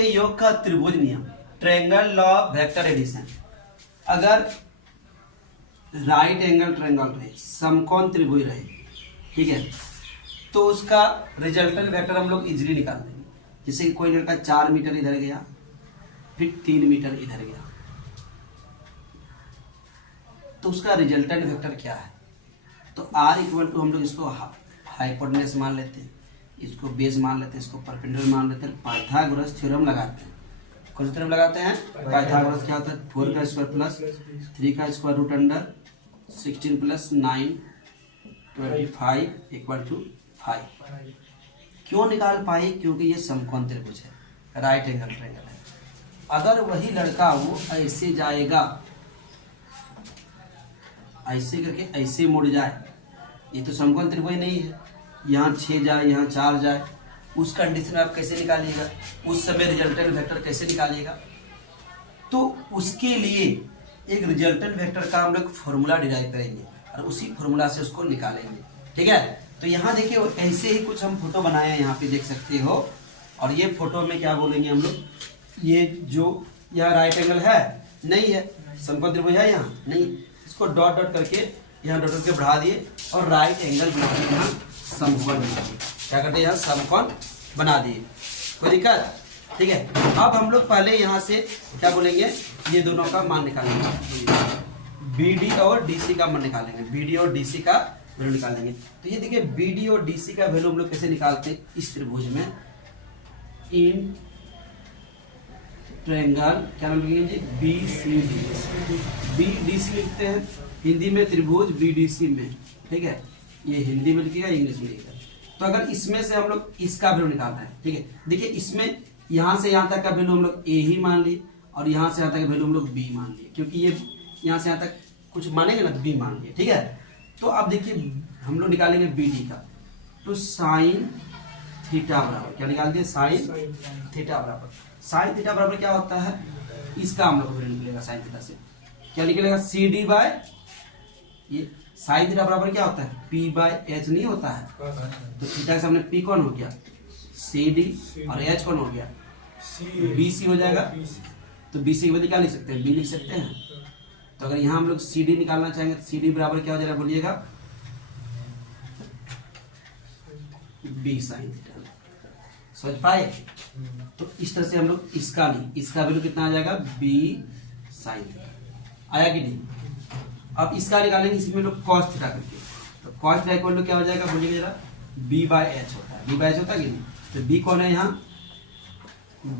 के योग का त्रिभुज नियम, triangle law of vector addition. अगर राइट एंगल ट्रायंगल रहे, समकोण त्रिभुज रहे, ठीक है, तो उसका रिजल्टेंट वेक्टर हम लोग इजीली निकाल देंगे। जैसे कि कोई लड़का 4 मीटर इधर गया, फिर 3 मीटर इधर गया, तो उसका रिजल्टेंट वेक्टर क्या है? तो r इक्वल टू हम लोग इसको हाइपोटेनस मान लेते हैं, इसको बेस मान लेते हैं, इसको परपेंडिकुलर मान लेते हैं, पाइथागोरस थ्योरम लगाते हैं। कौन सा थ्योरम लगाते हैं? पाइथागोरस क्या होता है? 4 का स्क्वायर प्लस 3 का square root under 16 plus 9 25 equal to 5। क्यों निकाल पाए? क्योंकि ये समकोण त्रिभुज है, राइट एंगल ट्रायंगल है। अगर वही लड़का वो ऐसे जाएगा, ऐसे करके ऐसे मुड़ जाए, ये तो समकोण त्रिभुज नहीं है, यहाँ 6 जाए, यहाँ 4 जाए, उस कंडीशन में आप कैसे निकालिएगा? उस समय रिजल्टेंट वेक्टर कैसे निकालिएगा? तो उसके लिए एक रिजल्टेंट वेक्टर का हम लोग फॉर्मूला डिराइव करेंगे और उसी फॉर्मूला से उसको निकालेंगे, ठीक है। तो यहाँ देखिए ऐसे ही कुछ हम फोटो बनाए हैं, यहाँ पे देख सकते हो। और ये फोटो में क्या बोलेंगे हम लोग, ये जो यहाँ राइट एंगल है नहीं है, समकोण त्रिभुज है यहाँ नहीं, इसको डॉट डॉट करके यहाँ डॉट करके बढ़ा दिए और राइट एंगल बना दिए, यहाँ समकोण बना दिए। क्या करते हैं? यहाँ समकोण बना दिए, कोई दिक्कत? ठीक है। अब हम लोग पहले यहाँ से क्या बोलेंगे, ये दोनों का मान निकालेंगे, BD और DC का मान निकालेंगे, BD और DC का वैल्यू निकालेंगे। तो ये देखिए BD और DC का वैल्यू हम लोग कैसे निकालते हैं? इस त्रिभुज में इन ट्रायंगल क्या नाम लिखेंगे जी? BDC लिखते हैं हिंदी में, त्रिभुज BDC में, ठीक है। ये हिंदी में लिखिएगा, इंग्लिश में लिखिएगा। तो अगर इसमें से हम लोग इसका वैल्यू निकालना है, ठीक है। देखिए इसमें यहाँ से यहाँ तक का वैल्यू हम लोग A ही मान लिए और यहाँ से यहाँ तक का वैल्यू हम लोग B मान लिए, क्योंकि ये यहाँ से यहाँ तक कुछ मानेंगे ना तो B मान लिए, ठीक है। तो अब देखिए हम लोग निकालेंगे BD का, तो साइन थीटा बराबर क्या निकाल दिए? साइन थीटा बराबर, साइन थीटा बराबर क्या होता है? इसका हम लोग वैल्यू निकलेगा साइन थीटा से, क्या निकलेगा? CD बाय, ये साइन थीटा बराबर क्या होता है? P/H नहीं होता है, तो थीटा के सामने P कौन हो गया? CD और H कौन हो गया? BC हो जाएगा। तो BC की वजह क्या लिख सकते हैं? B लिख सकते हैं। तो अगर यहाँ हम लोग CD निकालना चाहेंगे तो CD बराबर क्या हो जाएगा बोलिएगा? B sine theta. समझ पाए? तो इस तरह से हम लोग इसका नहीं, इसका वैल्यू कितना आ जाएगा? B sine theta. आया कि नहीं? अब इसका निकालेंगे, इसमें लोग cos थीटा करके, तो cos थीटा इक्वल टू क्या हो जाएगा बोलिए जरा? B/H होता है, B/H होता है कि नहीं? तो B कौन है यहाँ?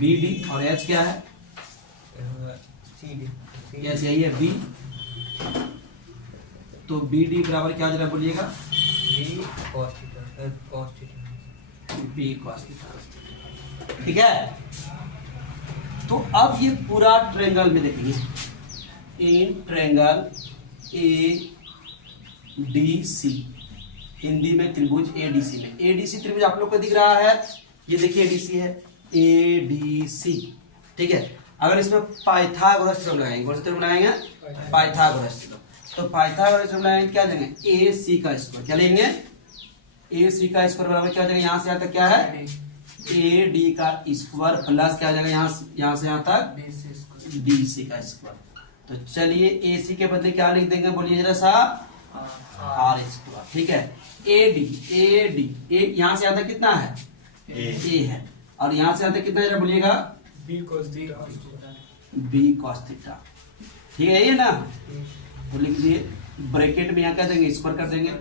BD और H क्या है? H यही है B। तो BD बराबर क्या हो जाएगा बोलिएगा? B cos थीटा, ठीक है। तो अब ये पूरा ट्रायंगल में देखेंगे, इन ट्रायंगल ADC, हिंदी में त्रिभुज ADC में, ADC त्रिभुज आप लोग को दिख रहा है, ये देखिए ADC है, ADC, ठीक है। अगर इसमें पाइथागोरस थ्योरम लगाएंगे, कौन सा थ्योरम लगाएंगे? Pythagoras theorem. तो पाइथागोरस थ्योरम लगाएंगे, क्या देंगे? AC का स्क्वायर, क्या लेंगे? AC का स्क्वायर बराबर क्या हो जाएगा? यहाँ से यहाँ तक क्या है? AD का स्क्वायर प्लस क्या हो जाएगा? यहाँ से यहाँ तक DC का स्क्वायर। तो चलिए AC के बदले क्या लिख देंगे बोलिए जरा साहब? R स्क्वायर, ठीक है। AD यहाँ से यहाँ तक कितना है? A है, और यहाँ से यहाँ तक कितना है बोलिएगा? B cos थीटा, ठीक है ये ना। तो लिख दिए, ब्रैकेट में यहाँ क्या देंगे? स्क्वायर कर देंगे।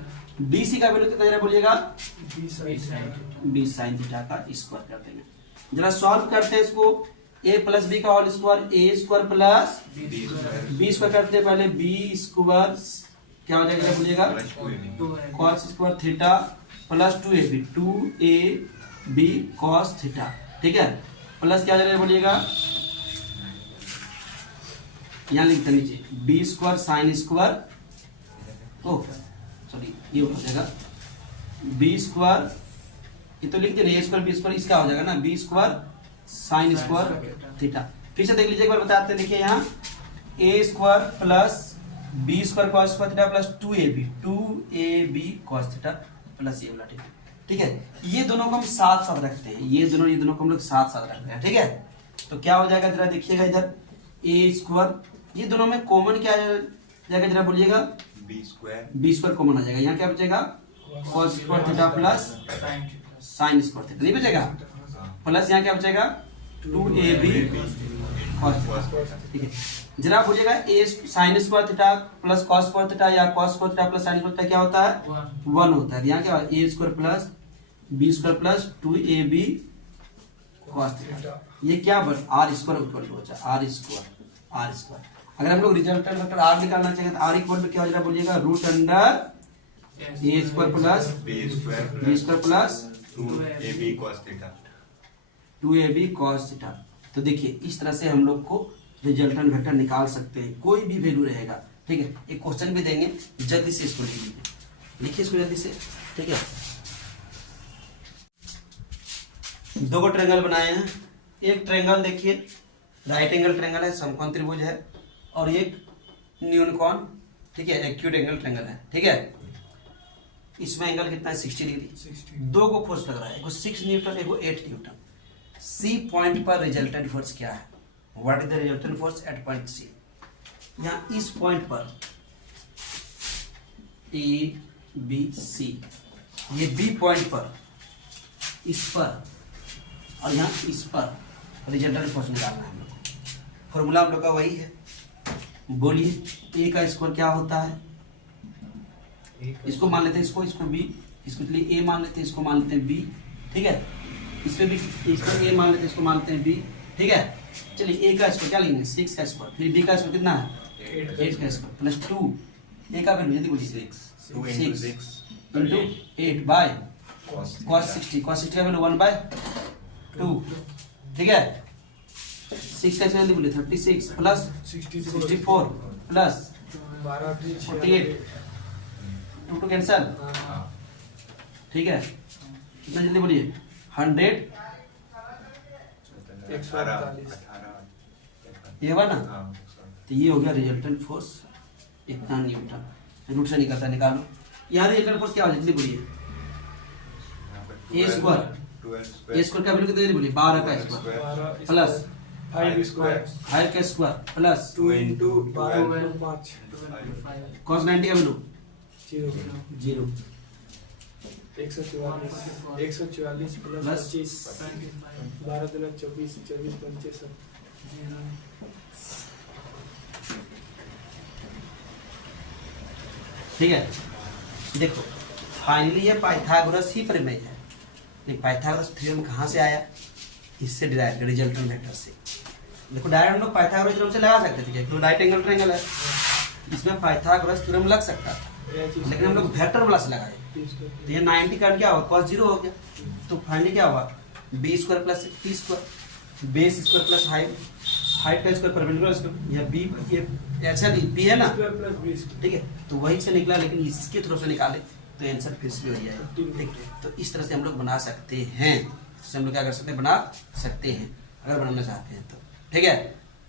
DC का वैल्यू कितना बोलिएगा? B साइन थीटा का स्क्वायर कर देंगे। जरा सॉल्व करते हैं इसको, A प्लस B का whole square, A square plus B square करते हैं पहले, B स्क्वायर क्या हो जाएगा बोलिएगा? cos square theta plus 2AB, 2AB cos theta, ठीक है। प्लस क्या हो जाएगा बोलिएगा? यहाँ लिखते नीचे B स्क्वायर साइन स्क्वायर, ओ सॉरी ये हो जाएगा B स्क्वायर, ये तो लिखते नहीं, A स्क्वायर B स्क्वायर, इसका हो जाएगा ना B square sine square theta. फिर से देख लीजिए एक बार, बताते हैं। देखिए यहाँ A square plus B square cos square theta plus 2AB cos theta plus ये वाला, ठीक है। ये दोनों को हम साथ साथ रखते हैं, ये दोनों को हम लोग साथ साथ रखते हैं, ठीक है। तो क्या हो जाएगा, जरा देखिएगा इधर, ए स्क्वायर, ये दोनों में कॉमन क्या जाएगा, जरा बोलिएगा, बी स्क्वायर कॉमन आ जाएगा। यहाँ क्या बचेगा, cos square theta plus sine square theta, नहीं बचेगा, प्लस यहाँ क्या बचेगा, 2ab cos, ठीक है। जरा बोलिएगा a sine square theta plus cos square theta या cos square theta plus sine square theta क्या होता है, 1 होता है। यहाँ क्या होगा, a square plus b square plus 2ab cos theta, ये क्या बन आर स्क्वायर इक्वल टू होता है आर स्क्वायर। अगर हम लोग रिजल्टेंट वेक्टर आर निकालना चाहें तो आर इक्वल टू क्या हो जाएगा, बोलिएगा, root under a square plus b square plus 2ab cos theta. तो देखिए इस तरह से हम लोग को रिजल्टेंट वेक्टर निकाल सकते हैं, कोई भी वैल्यू रहेगा, ठीक है। एक क्वेश्चन भी देंगे, जल्दी से इसको लिखिए इसको जल्दी से, ठीक है। दो ट्रायंगल बनाए हैं, एक ट्रायंगल देखिए राइट एंगल ट्रायंगल है, समकोण त्रिभुज है, और एक न्यून कोण, ठीक है, एक्यूट एंगल ट्रायंगल है, ठीक है। इसमें एंगल कितना है, 60 डिग्री। दो को फोर्स लग रहा है, एक 6 न्यूटन एक 8 न्यूटन। सी पॉइंट पर रिजल्टेंट फोर्स क्या है, what is the resultant force at point C. यहाँ इस पॉइंट पर ए बी सी, ये बी पॉइंट पर, इस पर और यहाँ इस पर रिजल्टेंट फोर्स निकालना है हम लोग को। फॉर्मूला हम लोग का वही है, बोलिए ए का स्क्वायर क्या होता है, इसको मान लेते हैं, इसको बी, इसको चलिए ए मान लेते हैं, इसको मान लेते हैं बी, ठीक है। इसमें भी इसको ए मान लेते हैं, इसको मान लेते हैं बी, ठीक है। चलिए ए का स्क्वायर क्या लेंगे, 6 का स्क्वायर, फिर बी का स्क्वायर कितना है, 8 का स्क्वायर प्लस 2, ए का वैल्यू जल्दी बोलिए, 6 इंटू 8 बाय cos 60 का वैल्यू 1/2, ठीक है। 6 का जल्दी बोलिए, 36 प्लस 64 प्लस 48, 2 कैंसल, ठीक है। कितना जल्दी बोलिए, 100, ये हुआ ना, तो ये हो गया रिजल्टेंट फोर्स इतना न्यूटन। रूट से निकलता है, निकालो। यहाँ रिजल्टेंट फोर्स क्या हो, जल्दी बोलिए, ए स्क्वायर का वैल्यू कितना बोलिए, 12 का स्क्वायर प्लस 5 का स्क्वायर प्लस 2 into 12 cos 90 का वैल्यू 0, 144 प्लस 25 12 दूना 24 24 25 ठीक है। देखो फाइनली ये पाइथागोरस ही प्रमेय है। पाइथागोरस थ्योरम कहाँ से आया, इससे डिराइव रिजल्टेंट वेक्टर से। देखो डायरेक्ट हम लोग पाइथागोरस थ्योरम से लगा सकते थे, क्योंकि राइट एंगल ट्रायंगल है, इसमें पाइथागोरस थ्योरम लग सकता था, लेकिन हम लोग वेक्टर वाला से लगाए, तो ये 90 का क्या हुआ, cos 0 हो गया। तो फाइनली क्या हुआ, B square plus T square, base square plus height का स्क्वायर परपेंडिकुलर स्क्वायर, यह बी, ये ऐसा बी है ना, ठीक है। तो वही से निकला, लेकिन इसके थ्रू से निकाले तो आंसर फिर से भी हो जाएगा, ठीक। तो इस तरह से हम लोग बना सकते हैं, इससे हम लोग क्या कर सकते हैं, बना सकते हैं अगर बनाना चाहते हैं तो, ठीक है।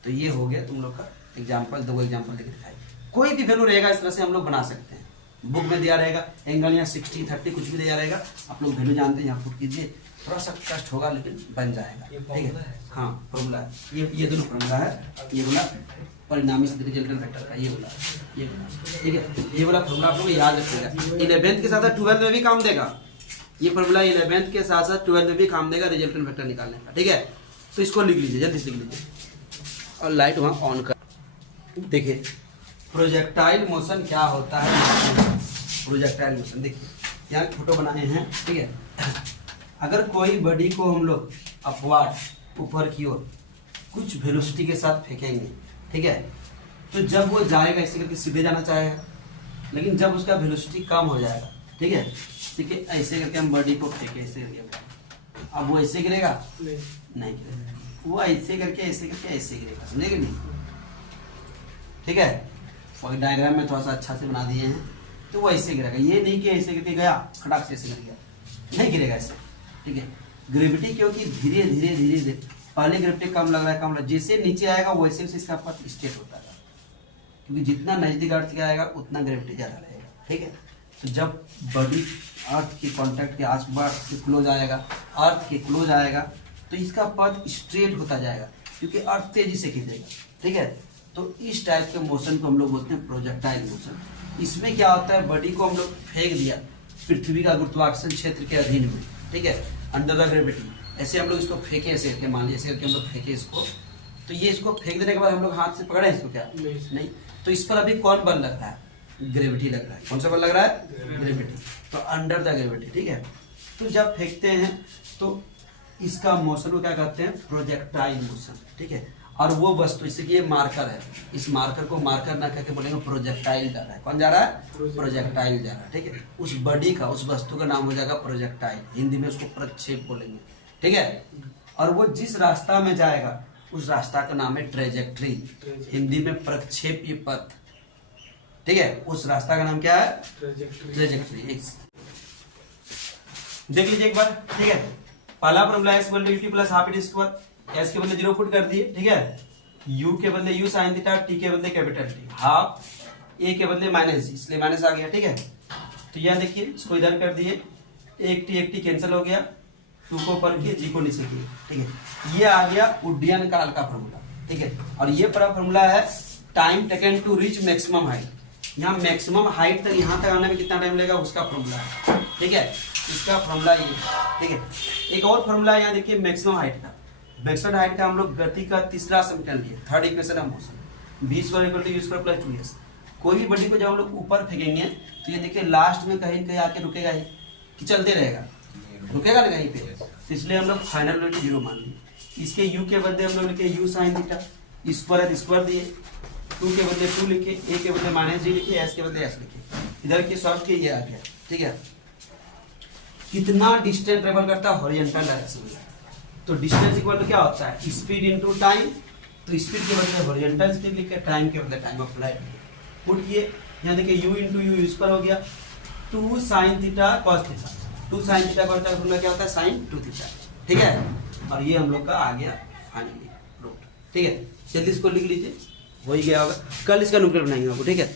तो ये हो गया तुम लोग का एग्जाम्पल, दो एग्जाम्पल देकर दिखाई। कोई भी वैल्यू रहेगा इस तरह से हम लोग बना सकते हैं, बुक में दिया रहेगा एंगल, यहाँ 60 30 कुछ भी दिया रहेगा, आप लोग वैल्यू जानते हैं, यहाँ पुट कीजिए, थोड़ा सा कष्ट होगा लेकिन बन जाएगा, ठीक है। हाँ फॉर्मूला है, ये दोनों फॉर्मूला है, ये बोला परिणामी रिजल्टेंट वेक्टर का, ये बोला, ठीक है। ये वाला फॉर्मूला आप लोग याद रखिएगा, 11th के साथ 12th में भी काम देगा ये फॉर्मूला, 11th के साथ 12th में भी काम देगा रिजल्टेंट वेक्टर निकालने का, ठीक है। तो इसको लिख लीजिए, जल्दी से लिख लीजिए, और लाइट वहाँ ऑन कर। देखिए प्रोजेक्टाइल मोशन क्या होता है, प्रोजेक्टाइल मोशन देखिए यहाँ फोटो बनाए हैं, ठीक है। अगर कोई बॉडी को हम लोग अपवार्ड ऊपर की ओर कुछ वेलोसिटी के साथ फेंकेंगे, ठीक है, तो जब वो जाएगा ऐसे करके सीधे जाना चाहेगा, लेकिन जब उसका वेलोसिटी कम हो जाएगा, ठीक है, ठीक है, ऐसे करके हम बॉडी को फेंके, ऐसे करके, अब वो ऐसे गिरेगा नहीं गिरेगा, वो ऐसे करके ऐसे करके ऐसे गिरेगा, समझेगा नहीं, ठीक है। और डायग्राम में थोड़ा सा अच्छा से बना दिए हैं, तो वो ऐसे गिरेगा, ये नहीं कि ऐसे करके गया खटाक से ऐसे गिर गया, नहीं गिरेगा ऐसे, ठीक है। ग्रेविटी क्योंकि धीरे धीरे धीरे धीरे, पहले ग्रेविटी कम लग रहा है, कम लग, जैसे नीचे आएगा वैसे वैसे इसका पथ स्ट्रेट होता है, क्योंकि जितना नजदीक अर्थ के आएगा उतना ग्रेविटी ज्यादा रहेगा, ठीक है। तो जब बॉडी अर्थ के कांटेक्ट के आसपास के क्लोज आएगा, अर्थ के क्लोज आएगा, तो इसका पथ स्ट्रेट होता जाएगा, क्योंकि अर्थ तेजी से खींचेगा, ठीक है। तो इस टाइप के मोशन को हम लोग बोलते हैं प्रोजेक्टाइल मोशन। इसमें क्या होता है, बॉडी को हम लोग फेंक दिया पृथ्वी का गुरुत्वाकर्षण क्षेत्र के अधीन में, ठीक है, अंडर द ग्रेविटी। ऐसे हम लोग इसको फेंके, ऐसे करके मान लीजिए ऐसे करके हम लोग फेंके इसको, तो ये इसको फेंक देने के बाद हम लोग हाथ से पकड़े इसको क्या नहीं। तो इस पर अभी कौन बल लग रहा है, ग्रेविटी लग रहा है। कौन सा बल लग रहा है, ग्रेविटी। तो अंडर द ग्रेविटी, ठीक है। तो जब फेंकते हैं तो इसका मोशन को क्या कहते हैं, प्रोजेक्टाइल मोशन, ठीक है। और वो वस्तु, जैसे कि ये मार्कर है, इस मार्कर को मार्कर ना कहकर बोलेंगे प्रोजेक्टाइल जा रहा है। कौन जा रहा है, प्रोजेक्टाइल जा रहा है, ठीक है। उस बॉडी का, उस वस्तु का नाम हो जाएगा प्रोजेक्टाइल, हिंदी में उसको प्रक्षेप बोलेंगे, ठीक है। और वो जिस रास्ता में जाएगा उस रास्ता का नाम है ट्रेजेक्ट्री, हिंदी में प्रक्षेपी पथ, ठीक है। उस रास्ता का नाम क्या है, ट्रेजेक्ट्री। देख लीजिए एक बार, ठीक है। पहला फॉर्मूला एस बल T plus half it square, S के बदले 0 पुट कर दिए, ठीक है। यू के बदले यू साइन थीटा, टी के बदले कैपिटल टी, हाफ ए के बदले माइनस जी, इसलिए माइनस आ गया, ठीक है। तो यह देखिए इसको इधर कर दिए, एक टी कैंसिल हो गया, 2 को ऊपर किए, जी को नीचे किए, ठीक है। ये आ गया उड्डयन काल का फॉर्मूला, ठीक है। और ये पूरा फॉर्मूला है time taken to reach maximum height. यहाँ मैक्सिमम हाइट तक, यहाँ तक आने में कितना टाइम लगेगा उसका फॉर्मूला है, ठीक है। इसका फॉर्मूला ये, ठीक है। एक और फॉर्मूला यहाँ देखिए मैक्सिमम हाइट का। मैक्सिमम हाइट का हम लोग गति का तीसरा समीकरण लिए, third equation of motion, v square equal to u square plus 2s। कोई भी बॉडी को जब हम लोग ऊपर फेंकेंगे तो ये देखिए लास्ट में कहीं कहीं आके रुकेगा ही कि चलते रहेगा, रुकेगा ना कहीं पे। तो इसलिए हम लोग फाइनल वैल्यू 0 मान लिए। इसके u के बदले हम लोग लिखे u sine theta, square square दिए, 2 के बदले 2 लिखे, a के बदले माइनस जी लिखे, s के बदले s लिखे। इधर के सॉल्व किए, ये आ गया, ठीक है। कितना डिस्टेंस ट्रेवल करता है, हॉरिजॉन्टल डायरेक्शन में। तो डिस्टेंस इक्वल टू क्या होता है, स्पीड इनटू टाइम। तो स्पीड के बदले हॉरिजॉन्टल स्पीड लिखे, टाइम के बदले टाइम ऑफ फ्लाइट पुट किए। यहाँ देखिए u इंटू यू स्क्वायर हो गया, 2 sine theta cos theta, 2 sine theta cos theta formula क्या होता है, साइन 2 थीटा, ठीक है। और ये हम लोग का आ गया फाइनली रूट, ठीक है। जल्दी इसको लिख लीजिए, हो ही गया होगा। कल इसका न्यूमेरिकल बनाएंगे आपको, ठीक है।